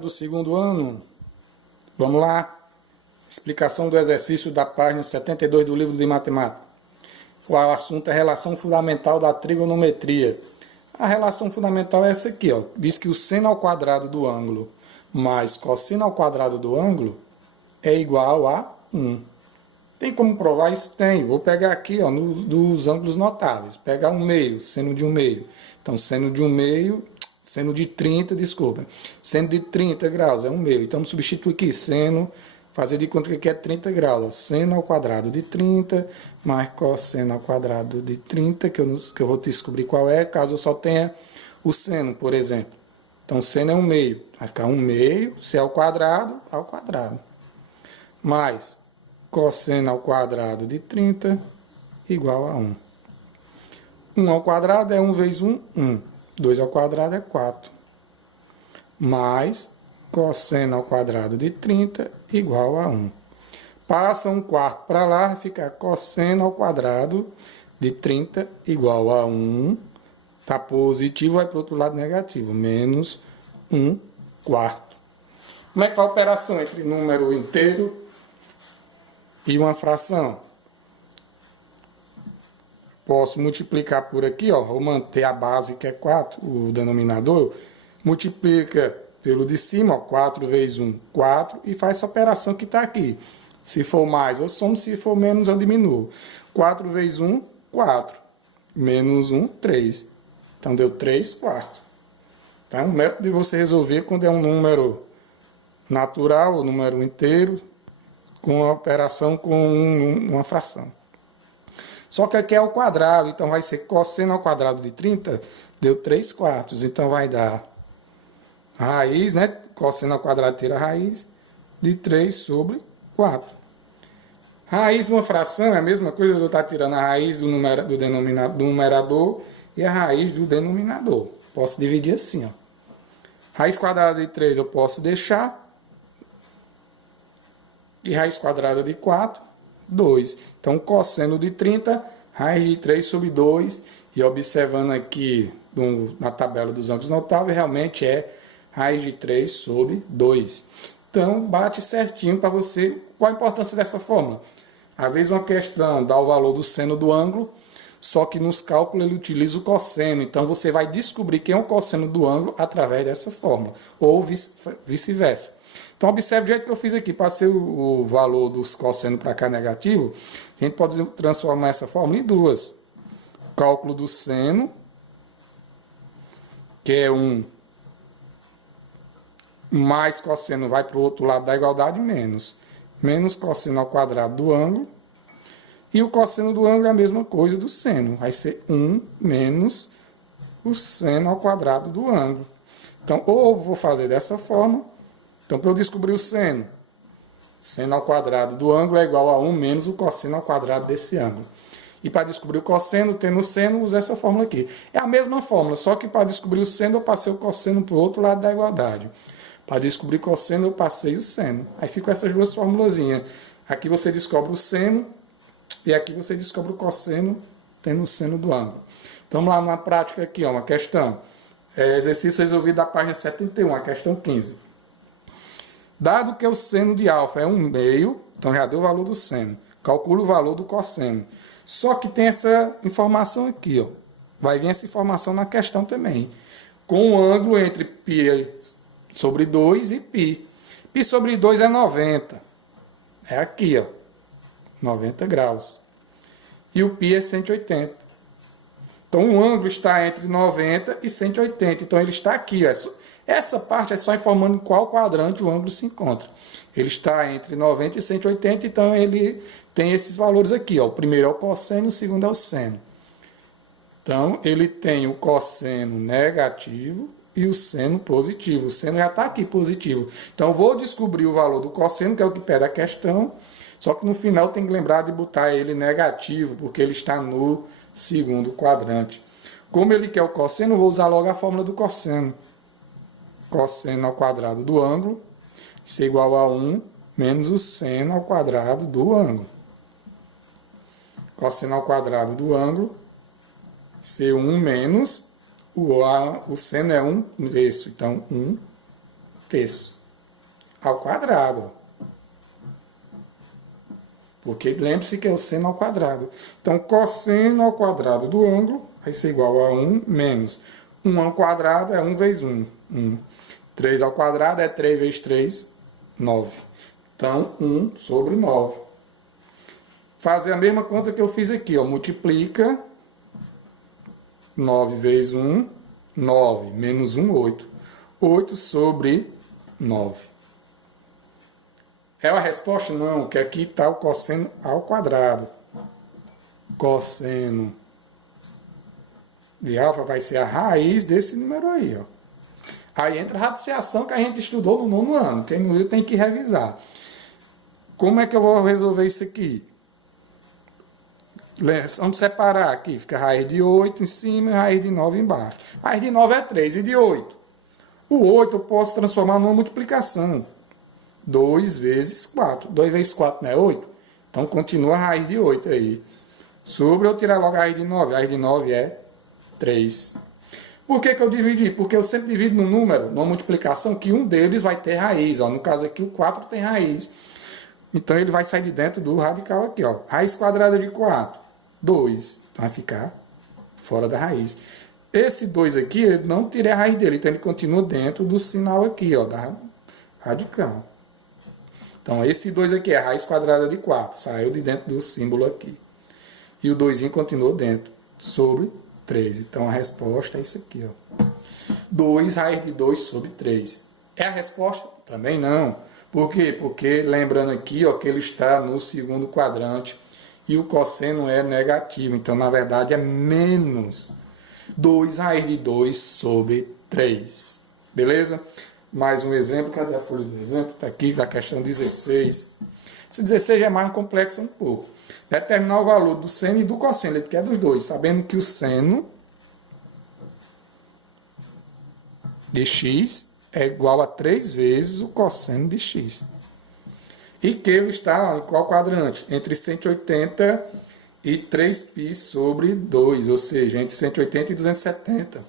Do segundo ano, vamos lá. Explicação do exercício da página 72 do livro de matemática. O assunto é a relação fundamental da trigonometria. A relação fundamental é essa aqui, ó. Diz que o seno ao quadrado do ângulo mais cosseno ao quadrado do ângulo é igual a 1. Tem como provar isso? Tem. Vou pegar aqui, ó, dos ângulos notáveis. Pegar um meio, seno de um meio. Então, seno de um meio, seno de 30, desculpa. Seno de 30 graus é um meio. Então, substitui aqui, seno, fazer de conta que aqui é 30 graus. Ó. Seno ao quadrado de 30, mais cosseno ao quadrado de 30, que eu vou descobrir qual é, caso eu só tenha o seno, por exemplo. Então, seno é um meio. Vai ficar um meio, se é ao quadrado, mais cosseno ao quadrado de 30 igual a 1. 1 ao quadrado é 1 vezes 1, 1. 2 ao quadrado é 4. Mais cosseno ao quadrado de 30 igual a 1. Passa um quarto para lá, fica cosseno ao quadrado de 30 igual a 1. Está positivo, vai para o outro lado negativo. Menos 1 quarto. Como é que vai a operação entre número inteiro e uma fração? Posso multiplicar por aqui, ó, vou manter a base que é 4, o denominador, multiplica pelo de cima, ó, 4 vezes 1, 4, e faz essa operação que está aqui. Se for mais, eu somo, se for menos, eu diminuo. 4 vezes 1, 4, menos 1, 3. Então, deu 3 quartos. Tá? Um método de você resolver quando é um número natural, ou número inteiro, com a operação com uma fração. Só que aqui é ao quadrado, então vai ser cosseno ao quadrado de 30, deu 3 quartos. Então vai dar a raiz, né? Cosseno ao quadrado tira a raiz de 3 sobre 4. Raiz de uma fração é a mesma coisa de eu estar tirando a raiz do numerador e a raiz do denominador. Posso dividir assim, ó. Raiz quadrada de 3 eu posso deixar. E raiz quadrada de 4, 2. Então, cosseno de 30, raiz de 3 sobre 2. E observando aqui na tabela dos ângulos notáveis, realmente é raiz de 3 sobre 2. Então, bate certinho para você. Qual a importância dessa fórmula? Às vezes uma questão dá o valor do seno do ângulo, só que nos cálculos ele utiliza o cosseno. Então, você vai descobrir quem é o cosseno do ângulo através dessa fórmula. Ou vice-versa. Então, observe o jeito que eu fiz aqui. Passei o valor dos cosseno para cá negativo. A gente pode transformar essa fórmula em duas. Cálculo do seno, que é 1, mais cosseno vai para o outro lado da igualdade, menos. Menos cosseno ao quadrado do ângulo. E o cosseno do ângulo é a mesma coisa do seno. Vai ser 1 menos o seno ao quadrado do ângulo. Então, ou eu vou fazer dessa forma. Então, para eu descobrir o seno ao quadrado do ângulo é igual a 1 menos o cosseno ao quadrado desse ângulo. E para descobrir o cosseno, tendo o seno, usa essa fórmula aqui. É a mesma fórmula, só que para descobrir o seno, eu passei o cosseno para o outro lado da igualdade. Para descobrir o cosseno, eu passei o seno. Aí ficam essas duas formulazinhas. Aqui você descobre o seno e aqui você descobre o cosseno tendo o seno do ângulo. Então, vamos lá na prática aqui, ó, uma questão. Exercício resolvido da página 71, a questão 15. Dado que o seno de alfa é 1 meio, então já deu o valor do seno. Calcula o valor do cosseno. Só que tem essa informação aqui, ó. Vai vir essa informação na questão também. Com o ângulo entre π sobre 2 e π. Π sobre 2 é 90. É aqui, ó. 90 graus. E o π é 180. Então o ângulo está entre 90 e 180. Então ele está aqui, ó. Essa parte é só informando em qual quadrante o ângulo se encontra. Ele está entre 90 e 180, então ele tem esses valores aqui. Ó. O primeiro é o cosseno, o segundo é o seno. Então, ele tem o cosseno negativo e o seno positivo. O seno já está aqui positivo. Então, eu vou descobrir o valor do cosseno, que é o que pede a questão, só que no final tem que lembrar de botar ele negativo, porque ele está no segundo quadrante. Como ele quer o cosseno, eu vou usar logo a fórmula do cosseno. Cosseno ao quadrado do ângulo, isso é igual a 1 menos o seno ao quadrado do ângulo. Cosseno ao quadrado do ângulo, ser 1 menos, o seno é 1 terço, então 1 terço ao quadrado. Porque lembre-se que é o seno ao quadrado. Então, cosseno ao quadrado do ângulo vai ser igual a 1 menos 1 ao quadrado é 1 vezes 1. 1. 3 ao quadrado é 3 vezes 3, 9. Então, 1 sobre 9. Fazer a mesma conta que eu fiz aqui. Ó. Multiplica 9 vezes 1, 9. Menos 1, 8. 8 sobre 9. É a resposta? Não, que aqui está o cosseno ao quadrado. Cosseno de alfa vai ser a raiz desse número aí. Ó. Aí entra a radiciação que a gente estudou no 9º ano. Quem não viu tem que revisar. Como é que eu vou resolver isso aqui? Vamos separar aqui. Fica a raiz de 8 em cima e a raiz de 9 embaixo. A raiz de 9 é 3 e de 8. O 8 eu posso transformar numa multiplicação. 2 vezes 4. 2 vezes 4 não é 8? Então continua a raiz de 8 aí. Sobre eu tirar logo a raiz de 9. A raiz de 9 é 3. Por que eu dividi? Porque eu sempre divido no número, numa multiplicação, que um deles vai ter raiz. Ó. No caso aqui, o 4 tem raiz. Então ele vai sair de dentro do radical aqui. Ó. Raiz quadrada de 4. 2. Então vai ficar fora da raiz. Esse 2 aqui, eu não tirei a raiz dele. Então ele continua dentro do sinal aqui, ó, da radical. Então esse 2 aqui é a raiz quadrada de 4. Saiu de dentro do símbolo aqui. E o 2 continuou dentro, sobre 3. Então a resposta é isso aqui. Ó. 2 raiz de 2 sobre 3. É a resposta? Também não. Por quê? Porque lembrando aqui ó, que ele está no segundo quadrante e o cosseno é negativo. Então na verdade é menos 2 raiz de 2 sobre 3. Beleza? Mais um exemplo. Cadê a folha do exemplo? Está aqui da questão 16. Esse 16 é mais complexo um pouco. Determinar o valor do seno e do cosseno, ele quer dos dois, sabendo que o seno de x é igual a 3 vezes o cosseno de x. E que ele está em qual quadrante? Entre 180 e 3π sobre 2, ou seja, entre 180 e 270.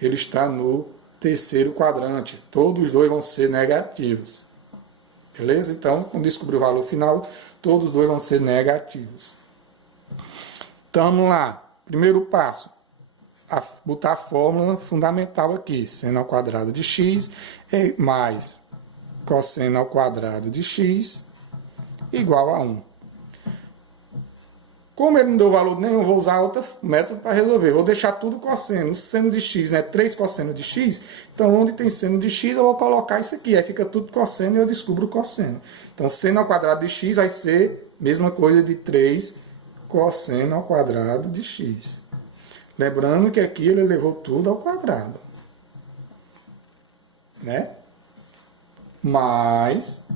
Ele está no terceiro quadrante. Todos os dois vão ser negativos. Beleza? Então, quando descobrir o valor final, todos os dois vão ser negativos. Então, vamos lá. Primeiro passo. Botar a fórmula fundamental aqui. Seno ao quadrado de x é mais cosseno ao quadrado de x igual a 1. Como ele não deu valor nenhum, vou usar outro método para resolver. Vou deixar tudo cosseno. O seno de x, né? 3 cosseno de x. Então, onde tem seno de x, eu vou colocar isso aqui. Aí fica tudo cosseno e eu descubro o cosseno. Então, seno ao quadrado de x vai ser a mesma coisa de 3 cosseno ao quadrado de x. Lembrando que aqui ele levou tudo ao quadrado. Né? Mais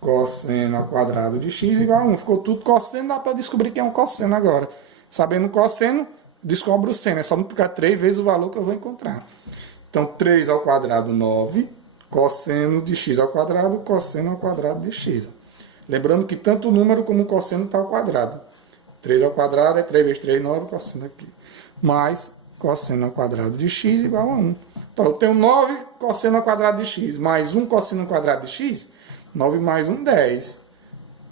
cosseno ao quadrado de x igual a 1. Ficou tudo cosseno, dá para descobrir que é um cosseno agora. Sabendo o cosseno, descobre o seno. É só multiplicar 3 vezes o valor que eu vou encontrar. Então, 3 ao quadrado, 9. Cosseno de x ao quadrado, cosseno ao quadrado de x. Lembrando que tanto o número como o cosseno está ao quadrado. 3 ao quadrado é 3 vezes 3, 9, cosseno aqui. Mais cosseno ao quadrado de x igual a 1. Então, eu tenho 9 cosseno ao quadrado de x, mais 1 cosseno ao quadrado de x. 9 mais 1, 10.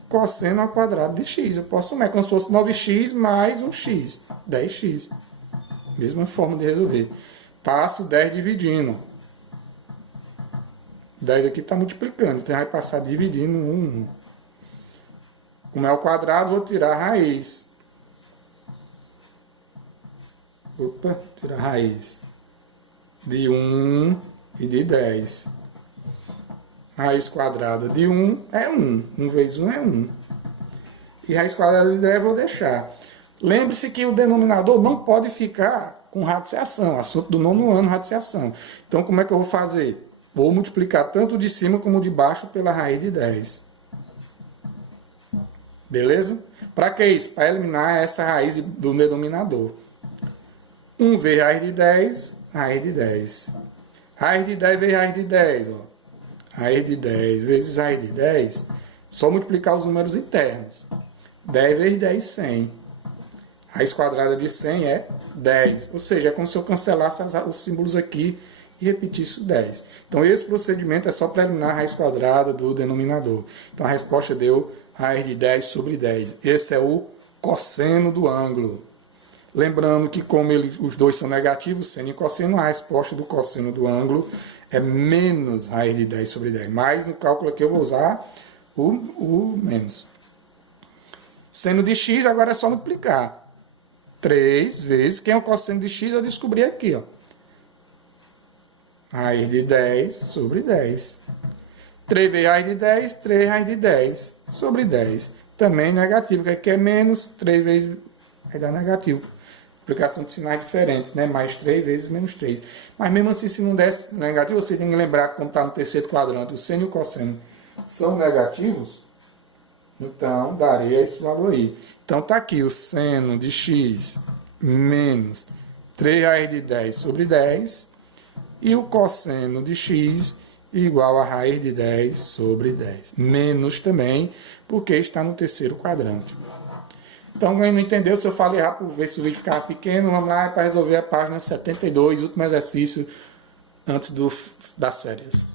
Cosseno ao quadrado de x. Eu posso somar como se fosse 9x mais 1x. 10x. Mesma forma de resolver. Passo 10 dividindo. 10 aqui está multiplicando. Então, vai passar dividindo 1. Como é ao quadrado, vou tirar a raiz. Opa, tirar a raiz. De 1 e de 10. Raiz quadrada de 1 é 1. 1 vezes 1 é 1. E raiz quadrada de 10 eu vou deixar. Lembre-se que o denominador não pode ficar com radiciação. Assunto do 9º ano, radiciação. Então, como é que eu vou fazer? Vou multiplicar tanto de cima como de baixo pela raiz de 10. Beleza? Para que isso? Para eliminar essa raiz do denominador. 1 vezes raiz de 10, raiz de 10. Raiz de 10 vezes raiz de 10, ó. Raiz de 10 vezes raiz de 10, só multiplicar os números internos. 10 vezes 10, 100. Raiz quadrada de 100 é 10. Ou seja, é como se eu cancelasse os símbolos aqui e repetir isso 10. Então, esse procedimento é só para eliminar a raiz quadrada do denominador. Então, a resposta deu raiz de 10 sobre 10. Esse é o cosseno do ângulo. Lembrando que, como os dois são negativos, seno e cosseno, a resposta do cosseno do ângulo é menos raiz de 10 sobre 10. Mas no cálculo aqui eu vou usar o menos. Seno de x, agora é só multiplicar. 3 vezes. Quem é o cosseno de x? Eu descobri aqui, ó. Raiz de 10 sobre 10. 3 vezes raiz de 10, 3 raiz de 10 sobre 10. Também negativo, que aqui é menos 3 vezes, vai dar negativo. Aplicação de sinais diferentes, né? Mais 3 vezes menos 3. Mas mesmo assim, se não desse negativo, você tem que lembrar que como está no terceiro quadrante, o seno e o cosseno são negativos, então daria esse valor aí. Então está aqui o seno de x menos 3 raiz de 10 sobre 10 e o cosseno de x igual a raiz de 10 sobre 10. Menos também, porque está no terceiro quadrante. Então, quem não entendeu, se eu falei rápido, ver se o vídeo ficava pequeno, vamos lá para resolver a página 72, último exercício antes das férias.